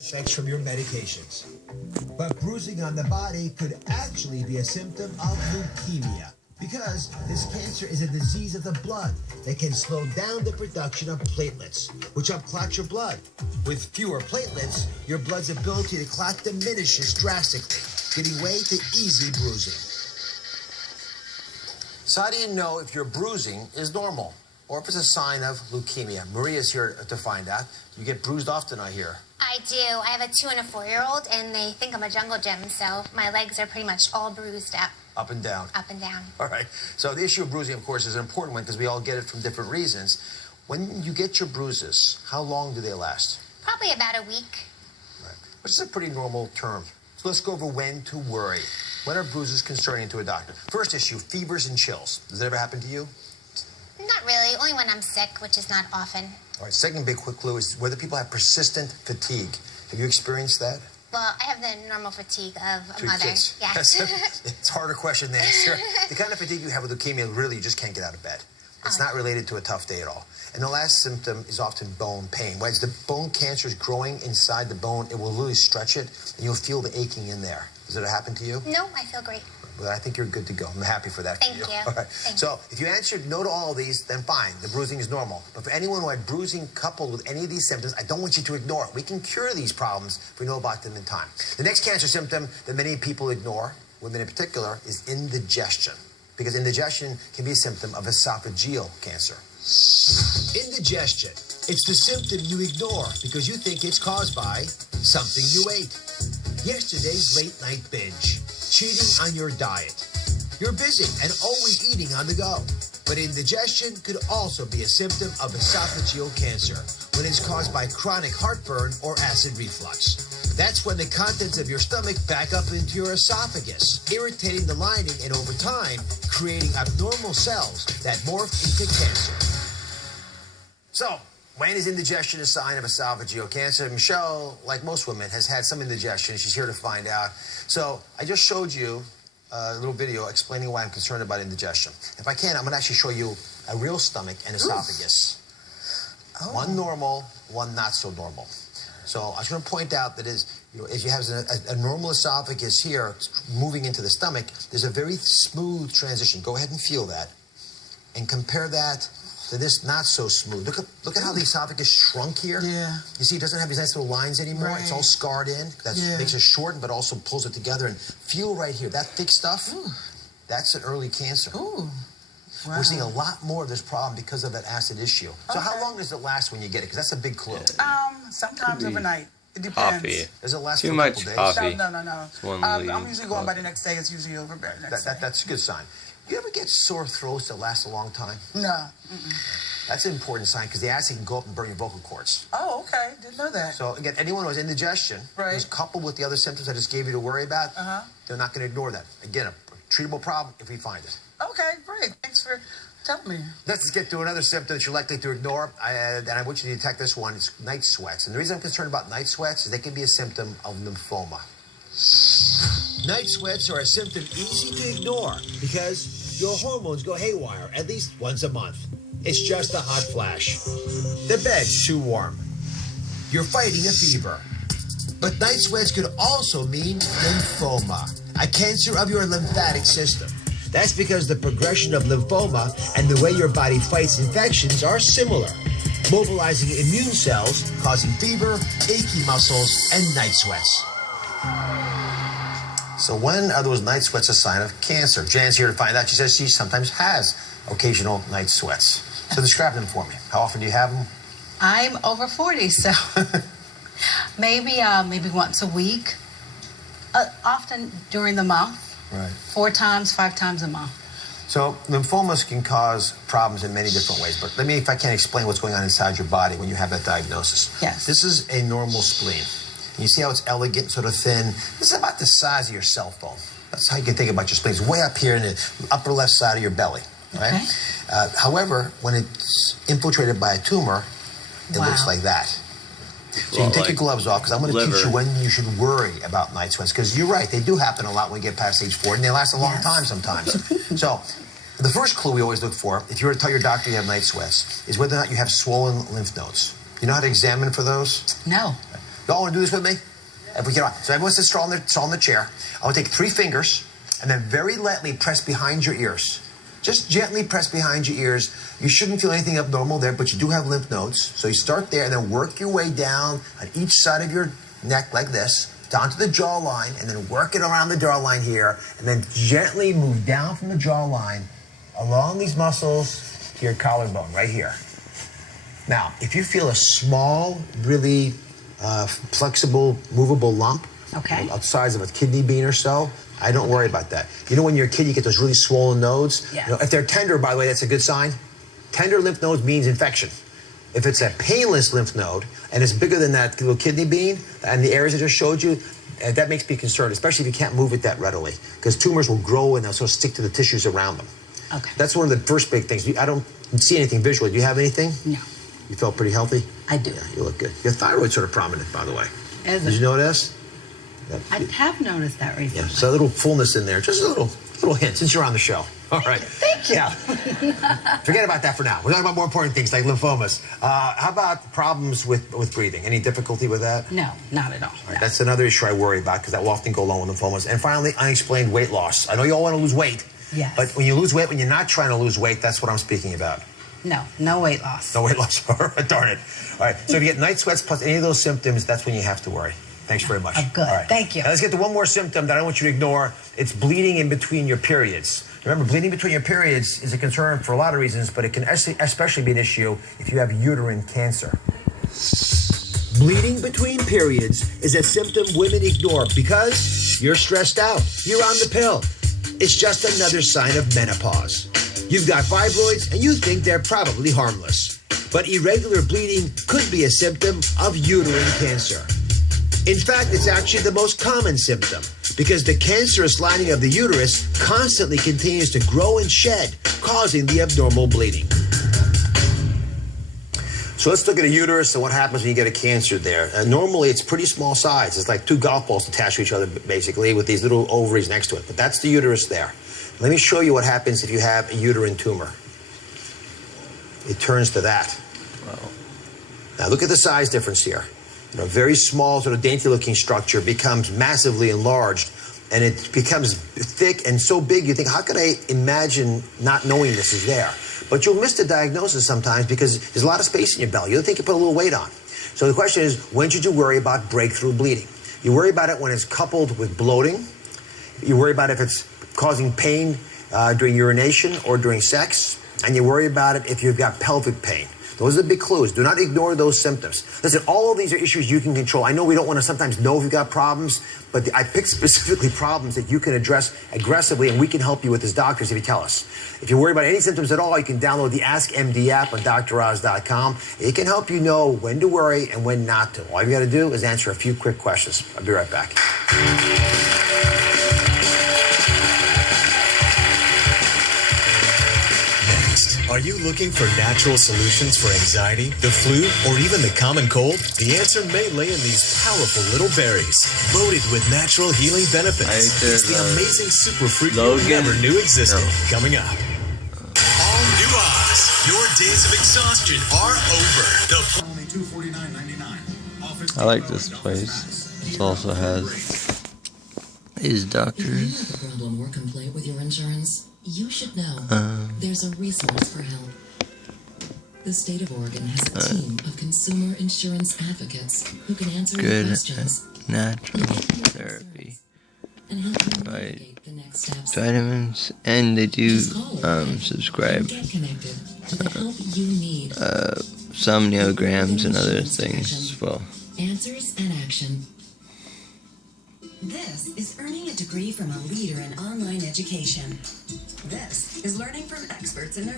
effects from your medications. But bruising on the body could actually be a symptom of leukemia, because this cancer is a disease of the blood that can slow down the production of platelets, which upclot your blood. With fewer platelets, your blood's ability to clot diminishes drastically, giving way to easy bruising. So how do you know if your bruising is normal or if it's a sign of leukemia? Maria's here to find out. You get bruised often, I hear. I do. I have a 2- and a 4-year-old, and they think I'm a jungle gym, so my legs are pretty much all bruised up. Up and down. Up and down. All right. So the issue of bruising, of course, is an important one because we all get it from different reasons. When you get your bruises, how long do they last? Probably about a week. Right. Which is a pretty normal term. So let's go over when to worry. When are bruises concerning to a doctor? First issue, fevers and chills. Does that ever happen to you? Not really. Only when I'm sick, which is not often. All right. Second big quick clue is whether people have persistent fatigue. Have you experienced that? Well, I have the normal fatigue of a 3 mother. kids. Yes. It's a harder question to answer. The kind of fatigue you have with leukemia, really, you just can't get out of bed. It's not related to a tough day at all. And the last symptom is often bone pain. When the bone cancer is growing inside the bone, it will literally stretch it, and you'll feel the aching in there. Does it happen to you? No, I feel great. Well, I think you're good to go. I'm happy for that. Thank you. All right. Thank So if you answered no to all of these, then fine. The bruising is normal. But for anyone who had bruising coupled with any of these symptoms, I don't want you to ignore it. We can cure these problems if we know about them in time. The next cancer symptom that many people ignore, women in particular, is indigestion. Because indigestion can be a symptom of esophageal cancer. Indigestion. It's the symptom you ignore because you think it's caused by something you ate. Yesterday's late-night binge. Cheating on your diet. You're busy and always eating on the go. But indigestion could also be a symptom of esophageal cancer when it's caused by chronic heartburn or acid reflux. That's when the contents of your stomach back up into your esophagus, irritating the lining and over time, creating abnormal cells that morph into cancer. So, when is indigestion a sign of esophageal cancer? Michelle, like most women, has had some indigestion. She's here to find out. So, I just showed you a little video explaining why I'm concerned about indigestion. If I can, I'm going to actually show you a real stomach and esophagus. Oh. One normal, one not so normal. So I was going to point out that if you have a normal esophagus here moving into the stomach, there's a very smooth transition. Go ahead and feel that. And compare that to this not so smooth. Look at how the esophagus shrunk here. Yeah. You see, it doesn't have these nice little lines anymore. Right. It's all scarred in. That makes it shorten, but also pulls it together. And feel right here, that thick stuff, that's an early cancer. Ooh. Wow. We're seeing a lot more of this problem because of that acid issue. So how long does it last when you get it? Because that's a big clue. Sometimes overnight. It depends. Coffee. Does it last Too for a much couple days? coffee. No. It's one I'm usually going by the next day. It's usually over by the next day. That's a good sign. You ever get sore throats that last a long time? No. That's an important sign because the acid can go up and burn your vocal cords. Oh, okay. Didn't know that. So, again, anyone who has indigestion, who's coupled with the other symptoms I just gave you to worry about, they're not going to ignore that. Again, a treatable problem if we find it. Okay, great. Thanks for telling me. Let's get to another symptom that you're likely to ignore, and I want you to detect this one. It's night sweats. And the reason I'm concerned about night sweats is they can be a symptom of lymphoma. Night sweats are a symptom easy to ignore because your hormones go haywire at least once a month. It's just a hot flash. The bed's too warm. You're fighting a fever. But night sweats could also mean lymphoma, a cancer of your lymphatic system. That's because the progression of lymphoma and the way your body fights infections are similar, mobilizing immune cells, causing fever, achy muscles, and night sweats. So when are those night sweats a sign of cancer? Jan's here to find out. She says she sometimes has occasional night sweats. So describe them for me. How often do you have them? I'm over 40, so maybe once a week. Often during the month. Right. 4 times, 5 times a month. So lymphomas can cause problems in many different ways. But let me, if I can, explain what's going on inside your body when you have that diagnosis. Yes. This is a normal spleen. You see how it's elegant, sort of thin? This is about the size of your cell phone. That's how you can think about your spleen. It's way up here in the upper left side of your belly. Right? Okay. However, when it's infiltrated by a tumor, it looks like that. So you can take your gloves off because I'm going to teach you when you should worry about night sweats. Because you're right, they do happen a lot when you get past age 40, and they last a long time sometimes. So the first clue we always look for, if you were to tell your doctor you have night sweats, is whether or not you have swollen lymph nodes. You know how to examine for those? No. Y'all want to do this with me? If we can. So everyone sits on the chair. I want to take 3 fingers and then very lightly press behind your ears. Just gently press behind your ears. You shouldn't feel anything abnormal there, but you do have lymph nodes. So you start there and then work your way down on each side of your neck like this, down to the jawline, and then work it around the jawline here, and then gently move down from the jawline along these muscles to your collarbone right here. Now, if you feel a small, really flexible, movable lump, okay, the size of a kidney bean or so, I don't worry about that. You know when you're a kid, you get those really swollen nodes? Yeah. You know, if they're tender, by the way, that's a good sign. Tender lymph nodes means infection. If it's a painless lymph node and it's bigger than that little kidney bean and the areas I just showed you, that makes me concerned, especially if you can't move it that readily, because tumors will grow and they'll sort of stick to the tissues around them. Okay. That's one of the first big things. I don't see anything visually. Do you have anything? No. You felt pretty healthy? I do. Yeah, you look good. Your thyroid's sort of prominent, by the way. Is Did it? you notice? I have noticed that recently. Yeah, so a little fullness in there. Just a little hint since you're on the show. All right. Thank you. Yeah. Forget about that for now. We're talking about more important things like lymphomas. How about problems with breathing? Any difficulty with that? No, not at all. All right, that's another issue I worry about because that will often go along with lymphomas. And finally, unexplained weight loss. I know you all want to lose weight. Yes. But when you lose weight, when you're not trying to lose weight, that's what I'm speaking about. No weight loss. No weight loss. Darn it. All right. So if you get night sweats plus any of those symptoms, that's when you have to worry. Thanks very much. Oh, good. All right. Thank you. Now let's get to one more symptom that I want you to ignore. It's bleeding in between your periods. Remember, bleeding between your periods is a concern for a lot of reasons, but it can especially be an issue if you have uterine cancer. Bleeding between periods is a symptom women ignore because you're stressed out. You're on the pill. It's just another sign of menopause. You've got fibroids and you think they're probably harmless. But irregular bleeding could be a symptom of uterine cancer. In fact, it's actually the most common symptom because the cancerous lining of the uterus constantly continues to grow and shed, causing the abnormal bleeding. So let's look at a uterus and what happens when you get a cancer there. Normally, it's pretty small size. It's like 2 golf balls attached to each other, basically, with these little ovaries next to it. But that's the uterus there. Let me show you what happens if you have a uterine tumor. It turns to that. Wow. Now, look at the size difference here. You know, very small, sort of dainty-looking structure becomes massively enlarged, and it becomes thick and so big you think, how could I imagine not knowing this is there? But you'll miss the diagnosis sometimes because there's a lot of space in your belly. You'll think you put a little weight on. So the question is, when should you worry about breakthrough bleeding? You worry about it when it's coupled with bloating. You worry about if it's causing pain during urination or during sex. And you worry about it if you've got pelvic pain. Those are the big clues. Do not ignore those symptoms. Listen, all of these are issues you can control. I know we don't want to sometimes know if you've got problems, but I picked specifically problems that you can address aggressively, and we can help you with as doctors if you tell us. If you worry about any symptoms at all, you can download the Ask MD app on DrOz.com. It can help you know when to worry and when not to. All you got to do is answer a few quick questions. I'll be right back. Are you looking for natural solutions for anxiety, the flu, or even the common cold? The answer may lay in these powerful little berries, loaded with natural healing benefits. It's the amazing super fruit you never knew existed. Coming up. All New Oz. Your days of exhaustion are over. Only $249.99. I like this place. It also has these doctors. If you have a problem or complaint with your insurance, you should know there's a resource for help. The state of Oregon has a team of consumer insurance advocates who can answer your Good questions, natural therapy. and help you Right. navigate the next steps. Vitamins, and they do Just call and subscribe get connected to the help you need. somnograms and other things as well. Answers and action. This is earning a degree from a leader in online education. This is learning from experts in their